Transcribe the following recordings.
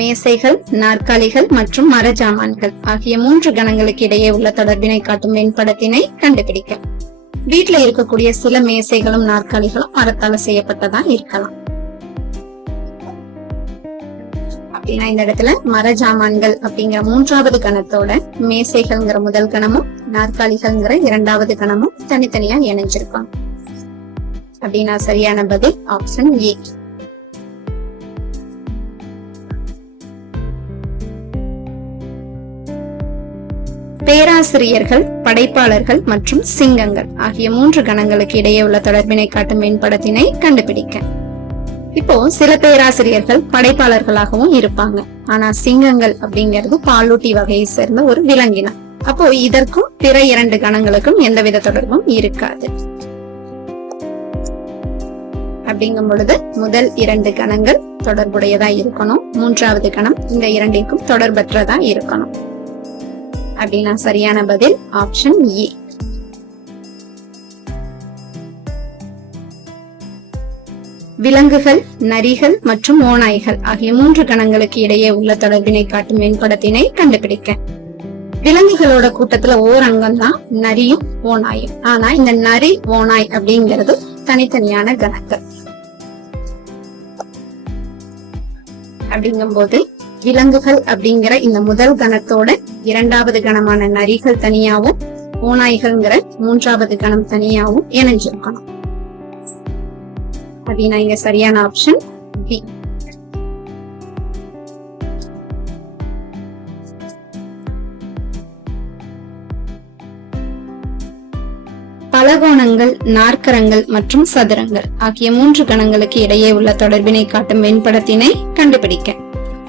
மேசைகள் நாற்காலிகள் மற்றும் மரஜாமான்கள் ஆகிய மூன்று கணங்களுக்கு இடையே உள்ள தொடர்பினை காட்டும் வெண்படத்தினை கண்டுபிடிக்க வீட்டுல இருக்கக்கூடிய சில மேசைகளும் நாற்காலிகளும் மரத்தால செய்யப்பட்டதா இருக்கலாம். அப்படின்னா இந்த இடத்துல மரஜாமான்கள் அப்படிங்கிற மூன்றாவது கணத்தோட மேசைகள்ங்கிற முதல் கணமும் நாற்காலிகள்ங்கிற இரண்டாவது கணமும் தனித்தனியா இணைஞ்சிருக்கும். அப்படின்னா சரியான பதில் ஆப்ஷன் ஏ பேராசிரியர்கள் படைப்பாளர்கள் மற்றும் சிங்கங்கள் ஆகிய மூன்று கணங்களுக்கு இடையே உள்ள தொடர்பினை காட்டும் வெண்படத்தினை கண்டுபிடிக்க. இப்போ சில பேராசிரியர்கள் படைப்பாளர்களாகவும் இருப்பாங்க. ஆனா சிங்கங்கள் அப்படிங்கிறது பாலூட்டி வகையை சேர்ந்த ஒரு விலங்கினம். அப்போ இதற்கும் பிற இரண்டு கணங்களுக்கும் எந்தவித தொடர்பும் இருக்காது. அப்படிங்கும் பொழுது முதல் இரண்டு கணங்கள் தொடர்புடையதா இருக்கணும். மூன்றாவது கணம் இந்த இரண்டிற்கும் தொடர்பற்றதா இருக்கணும். அப்படின்னா சரியான பதில் ஆப்ஷன் ஏ விலங்குகள் நரிகள் மற்றும் ஓநாய்கள் ஆகிய மூன்று கணங்களுக்கு இடையே உள்ள தொடர்பினை காட்டும் வெண்படத்தினை கண்டுபிடிக்க. விலங்குகளோட கூட்டத்துல ஓர் அங்கம் தான் நரியும் ஓநாயும். ஆனா இந்த நரி ஓநாய் அப்படிங்கிறது தனித்தனியான கணங்கள் அப்படிங்கும்போது விலங்குகள் அப்படிங்கிற இந்த முதல் கணத்தோட இரண்டாவது கணமான நரிகள் தனியாவும் ஓநாய்கள்ங்கிற மூன்றாவது கணம் தனியாவும் இணைஞ்சிருக்கணும். அப்படின்னா இங்க சரியான ஆப்ஷன் பி பலகோணங்கள் நாற்கரங்கள் மற்றும் சதுரங்கள் ஆகிய மூன்று கணங்களுக்கு இடையே உள்ள தொடர்பினை காட்டும் வெண்படத்தினை கண்டுபிடிக்க.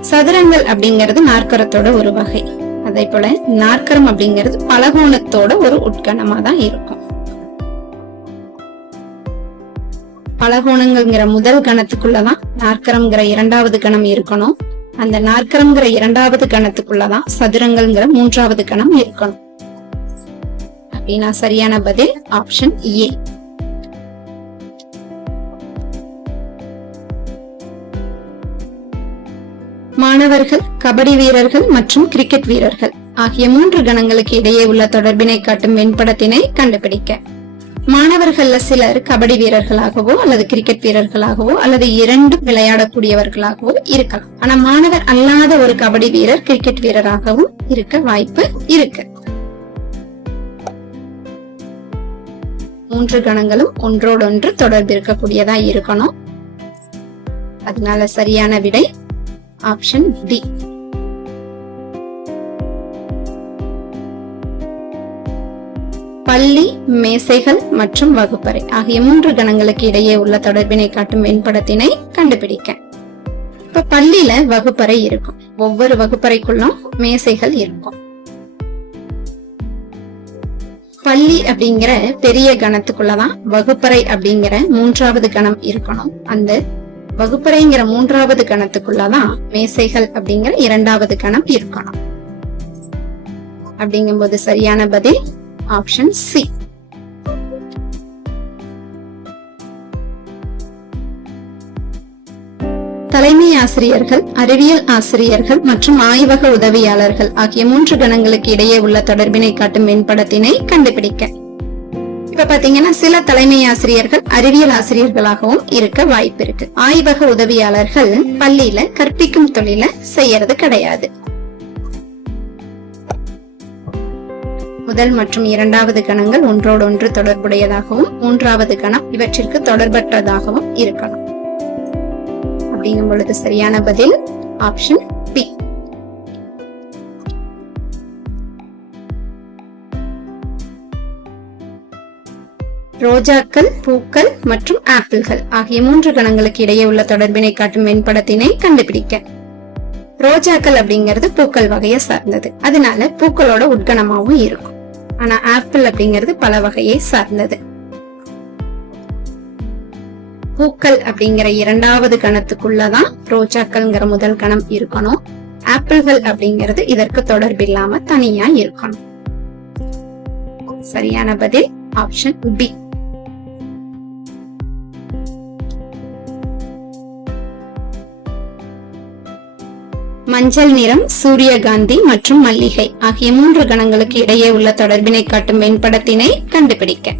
சதுரங்கள் அப்படிங்கிறது நாற்கரத்தோட ஒரு வகை. அதே போல நாற்கரம் அப்படிங்கிறது பலகோணத்தோட ஒரு உட்கணமா தான் இருக்கும். பலகோணங்கள்ங்கிற முதல் கணத்துக்குள்ளதான் நாற்கரம்ங்கிற இரண்டாவது கணம் இருக்கணும். அந்த நாற்கரம்ங்கிற இரண்டாவது கணத்துக்குள்ளதான் சதுரங்கள்ங்கிற மூன்றாவது கணம் இருக்கணும். அப்படின்னா சரியான பதில் ஆப்ஷன் ஏ மாணவர்கள் கபடி வீரர்கள் மற்றும் கிரிக்கெட் வீரர்கள் ஆகிய மூன்று கணங்களுக்கு இடையே உள்ள தொடர்பினை காட்டும் வெண்படத்தினை கண்டுபிடிக்க. மாணவர்கள்ல சிலர் கபடி வீரர்களாகவோ அல்லது கிரிக்கெட் வீரர்களாகவோ அல்லது இரண்டும் விளையாடக்கூடியவர்களாகவோ இருக்கலாம். ஆனா மாணவர் அல்லாத ஒரு கபடி வீரர் கிரிக்கெட் வீரராகவும் இருக்க வாய்ப்பு இருக்கு. மூன்று கணங்களும் ஒன்றோடொன்று தொடர்பு இருக்கக்கூடியதா இருக்கணும். அதனால சரியான விடை ஆப்ஷன் டி பள்ளி மேசைகள் மற்றும் வகுப்பறை ஆகிய மூன்று கணங்களுக்கு இடையே உள்ள தொடர்பினை காட்டும் வெண்படத்தினை கண்டுபிடிக்க. இப்ப பள்ளியில வகுப்பறை இருக்கும். ஒவ்வொரு வகுப்பறைக்குள்ளும் மேசைகள் இருக்கும். பள்ளி அப்படிங்கிற பெரிய கணத்துக்குள்ளதான் வகுப்பறை அப்படிங்கிற மூன்றாவது கணம் இருக்கணும். அந்த வகுப்பறைங்கிற மூன்றாவது கணத்துக்குள்ளதான் மேசைகள் அப்படிங்கிற இரண்டாவது கணம் இருக்கணும். அப்படிங்கும்போது சரியான பதில் ஆப்ஷன் சி தலைமை ஆசிரியர்கள் அறிவியல் ஆசிரியர்கள் மற்றும் ஆய்வக உதவியாளர்கள் ஆகிய மூன்று கணங்களுக்கு இடையே உள்ள தொடர்பினை காட்டும் மென்படத்தினை கண்டுபிடிக்க. இப்ப பாத்தீங்கன்னா சில தலைமை ஆசிரியர்கள் அறிவியல் ஆசிரியர்களாகவும் இருக்க வாய்ப்பு இருக்கு. ஆய்வக உதவியாளர்கள் பள்ளியில கற்பிக்கும் தொழில செய்யறது கிடையாது. முதல் மற்றும் இரண்டாவது கணங்கள் ஒன்றோடொன்று தொடர்புடையதாகவும் மூன்றாவது கணம் இவற்றிற்கு தொடர்பற்றதாகவும் இருக்கணும். அப்படிங்கும் பொழுது சரியான பதில் ஆப்ஷன் பி ரோஜாக்கள் பூக்கள் மற்றும் ஆப்பிள்கள் ஆகிய மூன்று கணங்களுக்கு இடையே உள்ள தொடர்பினை காட்டும் வெண்படத்தினை கண்டுபிடிக்க. ரோஜாக்கள் அப்படிங்கிறது பூக்கள் வகையை சார்ந்தது. அதனால பூக்களோட உட்கணமாவும் இருக்கும். ஆனா ஆப்பிள் அப்படிங்கிறது பல வகையை சார்ந்தது. பூக்கள் அப்படிங்கிற இரண்டாவது கணத்துக்குள்ளதான் ரோஜாக்கள்ங்கிற முதல் கணம் இருக்கணும். ஆப்பிள்கள் அப்படிங்கிறது இதற்கு தொடர்பில்லாம தனியா இருக்கணும். சரியான பதில் ஆப்ஷன் பி. மஞ்சள் நிறம் சூரியகாந்தி மற்றும் மல்லிகை ஆகிய மூன்று கணங்களுக்கு இடையே உள்ள தொடர்பினை காட்டும் வெண்படத்தினை கண்டுபிடிக்க.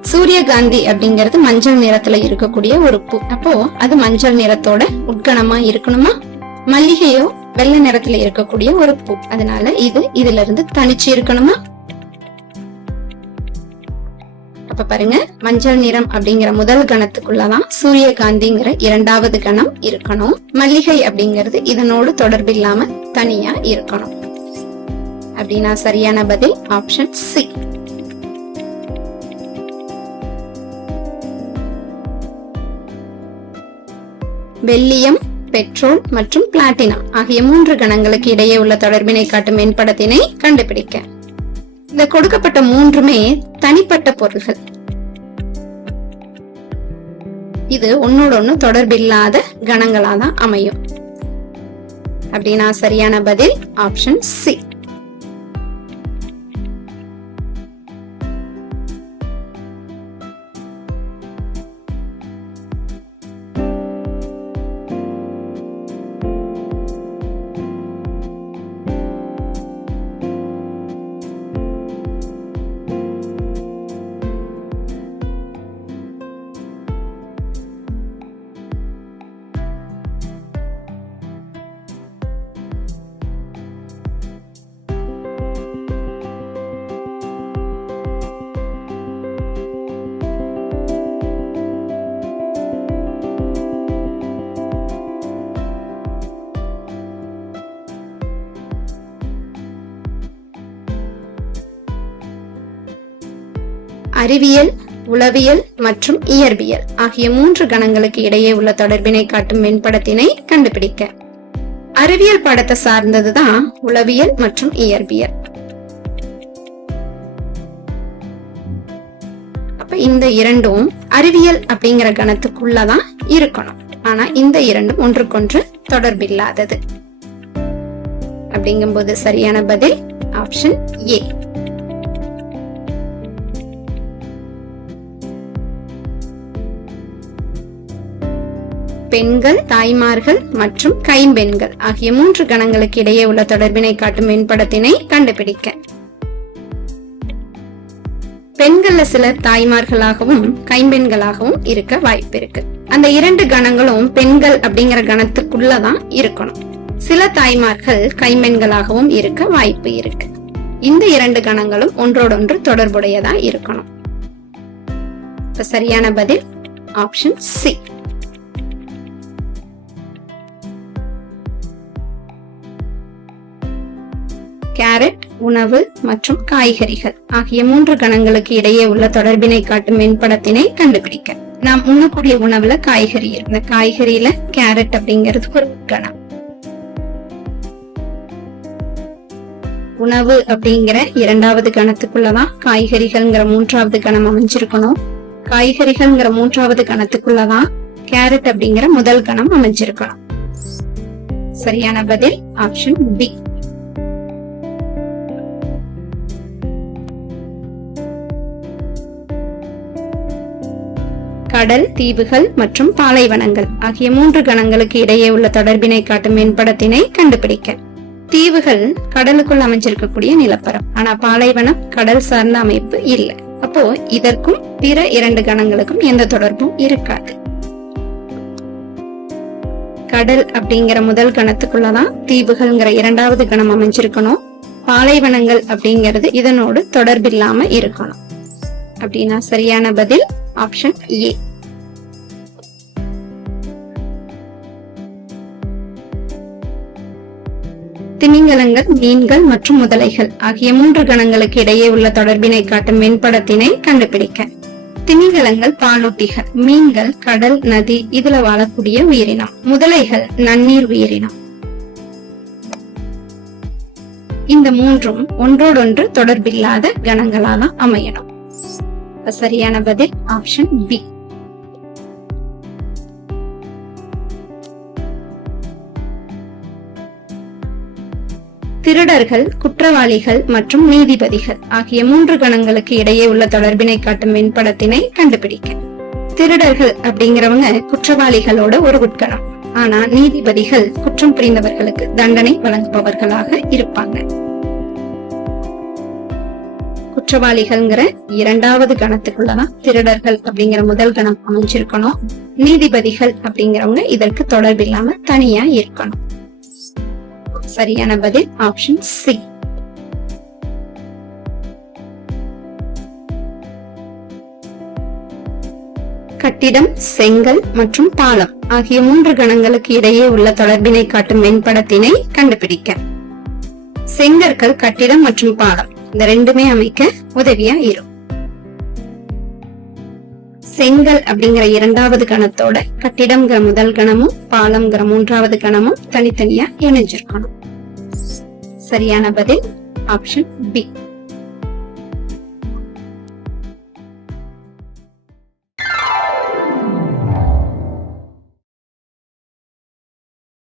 சூரியகாந்தி அப்படிங்கிறது மஞ்சள் நிறத்துல இருக்கக்கூடிய ஒரு பூ. அப்போ அது மஞ்சள் நிறத்தோட உட்கணமா இருக்கணுமா? மல்லிகையோ வெள்ளை நிறத்துல இருக்கக்கூடிய ஒரு பூ. அதனால இது இதுல இருந்து தனிச்சு இருக்கணுமா? அப்ப பாருங்க. மஞ்சள் நிறம் அப்படிங்கிற முதல் கணத்துக்குள்ளதான் சூரியகாந்திங்கிற இரண்டாவது கணம் இருக்கணும். மல்லிகை அப்படிங்கிறது இதனோடு தொடர்பில்லாம தனியா இருக்கணும். அப்படின்னா சரியான பதில் ஆப்ஷன் சி வெள்ளியம் பெட்ரோல் மற்றும் பிளாட்டினம் ஆகிய மூன்று கணங்களுக்கு இடையே உள்ள தொடர்பினை காட்டும் மேம்படத்தினை கண்டுபிடிக்க. இந்த கொடுக்கப்பட்ட மூன்றுமே தனிப்பட்ட பொருள்கள். இது ஒன்னோட ஒண்ணு தொடர்பில்லாத கணங்களா தான் அமையும். அப்படின்னா சரியான பதில் ஆப்ஷன் சி அறிவியல் உளவியல் மற்றும் இயற்பியல் ஆகிய மூன்று கணங்களுக்கு இடையே உள்ள தொடர்பினை காட்டும் வெண்படத்தினை கண்டுபிடிக்க. அறிவியல் பாடத்தை சார்ந்ததுதான் உளவியல் மற்றும் இயற்பியல். அப்ப இந்த இரண்டும் அறிவியல் அப்படிங்கிற கணத்துக்குள்ளதான் இருக்கணும். ஆனா இந்த இரண்டும் ஒன்றுக்கொன்று தொடர்பில்லாதது. அப்படிங்கும்போது சரியான பதில் ஆப்ஷன் ஏ. பெண்கள் தாய்மார்கள் மற்றும் கைம்பெண்கள் ஆகிய மூன்று கணங்களுக்கு இடையே உள்ள தொடர்பினை காட்டும் மென்படத்தினை கண்டுபிடிக்க. பெண்கள்ல சிலர் தாய்மார்களாகவும் கைம்பெண்களாகவும் இருக்க வாய்ப்பு இருக்கு. அந்த இரண்டு கணங்களும் பெண்கள் அப்படிங்கிற கணத்துக்குள்ளதான் இருக்கணும். சில தாய்மார்கள் கைம்பெண்களாகவும் இருக்க வாய்ப்பு இருக்கு. இந்த இரண்டு கணங்களும் ஒன்றோடொன்று தொடர்புடையதா இருக்கணும். சரியான பதில் ஆப்ஷன் சி. கேரட் உணவு மற்றும் காய்கறிகள் ஆகிய மூன்று கணங்களுக்கு இடையே உள்ள தொடர்பினை காட்டும் மென்படத்தினை கண்டுபிடிக்க. நாம் உண்ணக்கூடிய உணவுல காய்கறி இந்த காய்கறியில கேரட் அப்படிங்கிறது ஒரு கணம். உணவு அப்படிங்கிற இரண்டாவது கணத்துக்குள்ளதான் காய்கறிகள்ங்கிற மூன்றாவது கணம் அமைஞ்சிருக்கணும். காய்கறிகள்ங்கிற மூன்றாவது கணத்துக்குள்ளதான் கேரட் அப்படிங்கிற முதல் கணம் அமைஞ்சிருக்கணும். சரியான பதில் ஆப்ஷன் பி கடல் தீவுகள் மற்றும் பாலைவனங்கள் ஆகிய மூன்று கணங்களுக்கு இடையே உள்ள தொடர்பினை காட்டும் மென்படத்தினை கண்டுபிடிக்க. தீவுகள் கடலுக்குள் அமைஞ்சிருக்கக்கூடிய நிலப்பரம் ஆனா பாலைவனம் கடல் சார்ந்த அமைப்பு இல்லை. அப்போ இதற்கும் பிற இரண்டு கணங்களுக்கும் எந்த தொடர்பும் இருக்காது. கடல் அப்படிங்கிற முதல் கணத்துக்குள்ளதான் தீவுகள்ங்கிற இரண்டாவது கணம் அமைஞ்சிருக்கணும். பாலைவனங்கள் அப்படிங்கிறது இதனோடு தொடர்பில்லாம இருக்கணும். அப்படின்னா சரியான பதில் ஆப்ஷன் ஏ. திமிங்கலங்கள் மீன்கள் மற்றும் முதலைகள் ஆகிய மூன்று கணங்களுக்கு இடையே உள்ள தொடர்பினை காட்டும் மென்படத்தினை கண்டுபிடிக்க. திமிங்கலங்கள் பாலூட்டிகள் மீன்கள் கடல் நதி இதுல வாழக்கூடிய உயிரினம். முதலைகள் நன்னீர் உயிரினம். இந்த மூன்றும் ஒன்றோடொன்று தொடர்பில்லாத கணங்களால அமையணும். சரியான பதில் ஆப்ஷன் பி திருடர்கள் குற்றவாளிகள் மற்றும் நீதிபதிகள் ஆகிய மூன்று கணங்களுக்கு இடையே உள்ள தொடர்பினை காட்டும் வெண்படத்தினை கண்டுபிடிக்க. திருடர்கள் அப்படிங்கிறவங்க குற்றவாளிகளோட ஒரு உட்கணம். ஆனா நீதிபதிகள் குற்றம் புரிந்தவர்களுக்கு தண்டனை வழங்குபவர்களாக இருப்பாங்க. குற்றவாளிகள்ங்கிற இரண்டாவது கணத்துக்குள்ளதான் திருடர்கள் அப்படிங்கிற முதல் கணம் அமைஞ்சிருக்கணும். நீதிபதிகள் அப்படிங்கிறவங்க இதற்கு தொடர்பில்லாம தனியா இருக்கணும். சரியான பதில் ஆப்ஷன் சி கட்டிடம் செங்கல் மற்றும் பாலம் ஆகிய மூன்று கணங்களுக்கு இடையே உள்ள தொடர்பினை காட்டும் வெண்படத்தினை கண்டுபிடிக்க. செங்கற்கள் கட்டிடம் மற்றும் பாலம் இந்த ரெண்டுமே அமைக்க உதவியா இருக்கும் செங்கல் அப்படிங்கிற இரண்டாவது கணத்தோட கட்டிடம்ங்கிற முதல் கணமும் பாலம்ங்கிற மூன்றாவது கணமும் தனித்தனியா இணைஞ்சிருக்கணும். சரியான பதில் ஆப்ஷன் பி